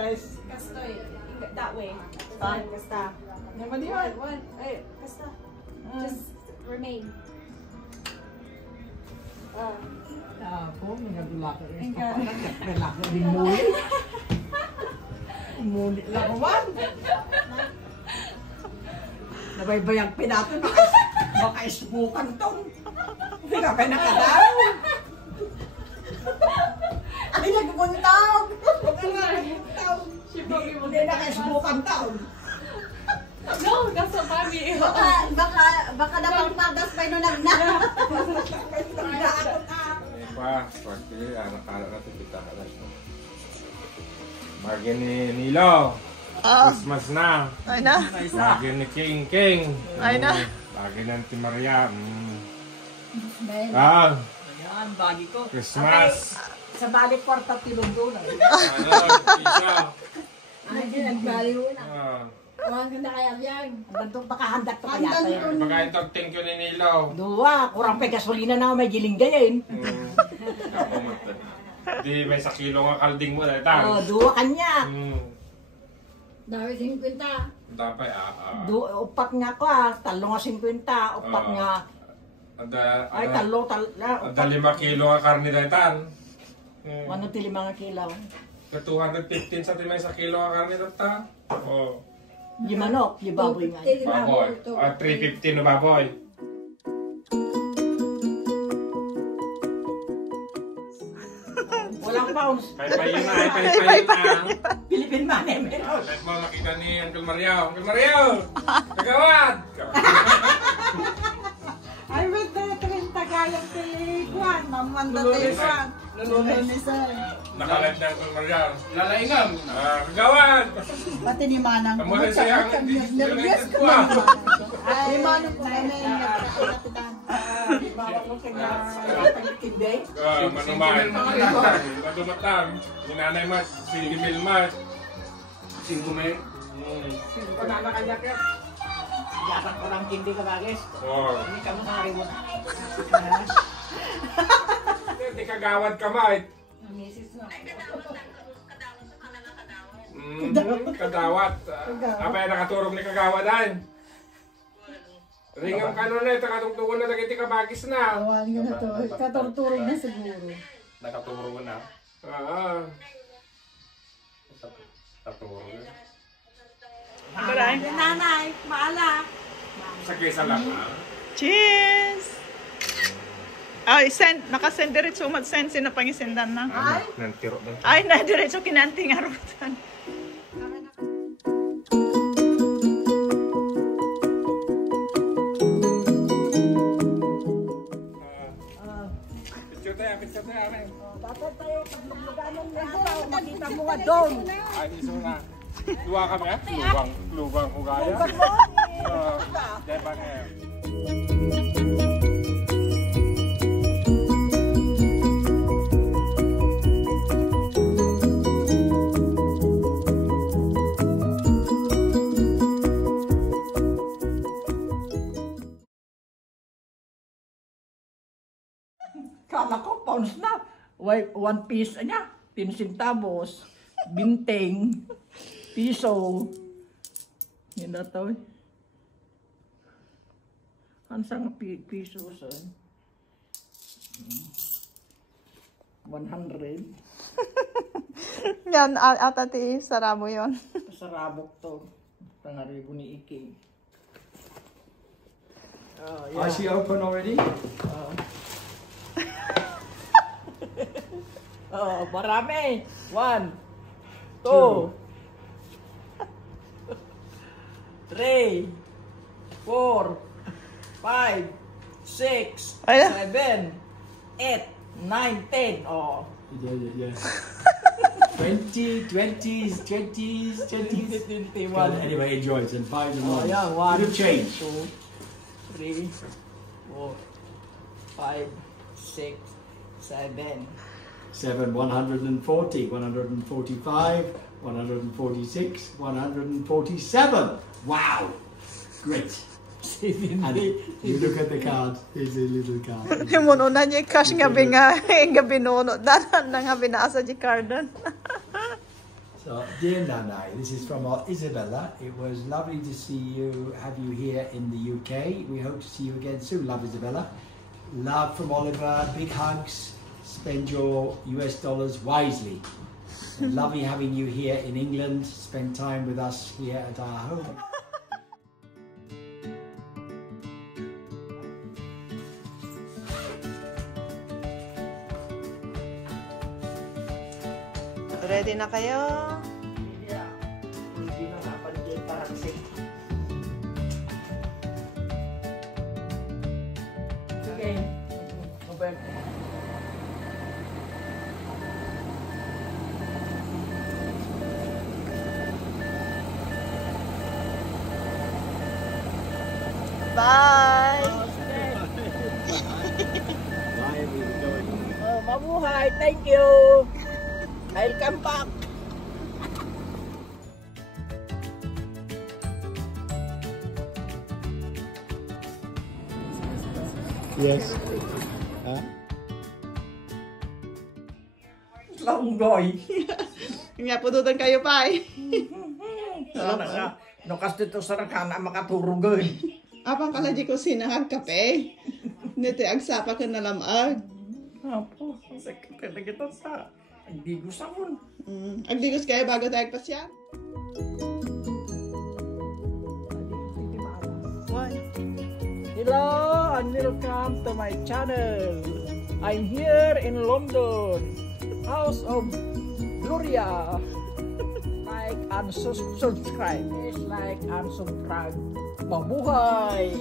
guys. Kastoy. That way. Kasta. Naman yun. One. Ay, kasta. Just remain. Po, may nagula ko. Wala ko din muli. Muli lang naman. Nabaybayang pinato na. Baka isbukan to. Hindi ka pa nakadaw. Ay, nagbuntag. Hindi naka-isbukan taon. No, that's a mami. Baka napangpagas pa yun na. Pagkili, anak-anak natin kita ka na siya. Bagay ni Nilo. Christmas na. Ay na. Bagay ni King King. Ay na. Bagay ni Auntie Maria. Ayan, bagi ko. Christmas. Sa balik kwarta tilong doon. Isa. Ay, nagbali mo na. Ang ganda kaya yan. Bandong baka handak to kaya tayo. Bagay ito, thank you ni Nilo. Dua, kurang pa gasolina na may giling gayin. Di may sa kilo nga kalding mo dahil tang. Dua kanya. Dami 50. Dapat Upat nga ko talo nga 50, upat nga. Ay, talo. Ada 5 kilo nga karne dahil tang. Ano tili mga kilaw? 215 sa timay sa kilo nga karne dahil tang. Di manok, di baboy nga. Baboy. 315 na baboy. Walang pounds. Pay-pay yun na. Philippine money meron. Let mo makita ni Uncle Mario. Uncle Mario! Kagawad! Ay, wait na 30 kayang Juan. Mamanda tayo Juan. Nakalat na Uncle Mario. Lalaingam! Kagawad! Pati ni Manang. Kamuha siya ang nervyos ko pa. Ay, Manang po kami. Nagkakatitan. Manumay. Madumatang. Ninanay mo, si Emil Mas. 5 May. Pananakanyak yan. Yasak ko lang hindi ka bagis. Hindi ka masari mo. Hindi kagawad ka, Mike. Kadawat. Apa yung nakaturog ni kagawad ay? Ringam ka nun eh, takatugtugon na nagiti ka bagis na. Awan nga na to. Katorturog na siguro. Nakaturog na? Katurog na. Nanay, maala. Sa kesa lang ha? Cheers! Ay, send. Nakasend diretso. Mag-send sino pang isendan na. Nantiro doon. Ay, na diretso kinanting arutan. Picture tayo. Dapat tayo pagmaganan na ito. Makita mo nga doon. Ay, iso na. Luwa kami ha? Lugang hugaya. Dahil ba ngayon? Kala ko, pounds na. One piece, 10 centavos, binteng, piso. Yan na to. Hansang piso sa 100. Yan, atati, saramo yon. Sarabok to. Tangaribo ni Iki. Is she open already? Marami. 1, 2, 3, 4, 5, 6, 7, 8, 9, 10. Oh. Yeah. 20s, 20s, 20s, 20s. 21. Anyway, enjoy it. And 5 and 1. Yeah, 1, Bit of change. 2, 3, 4, 5, 6, 7. 7, 140, 145, 146, 147. Wow! Great. And you look at the card. Here's a little card. Yung muno na niya cash nga binga, nga binuno. Danan na nga binasa di card doon. So, dear Nanai, this is from Isabella. It was lovely to see you, have you here in the UK. We hope to see you again soon. Love, Isabella. Love from Oliver. Big hugs. Spend your US dollars wisely. Lovely having you here in England. Spend time with us here at our home. Ready na kayo? Hindi na napansin parang sick. Sige. Mabel. Bye! Mabuhay. Thank you. I'll come back. Yes. Huh? Long boy. Nga po doon kayo pa eh. Nukas dito sa rakana makaturugay. Apang kalaji ko sinahag kape. Nito agsapa ka na lamag. Apo, sakit na kita sa agdigos ako. Agdigos kayo bago tayo pasyan. Hello and welcome to my channel. I'm here in London, House of Gloria. Like and subscribe. Please like and subscribe. Mabuhay!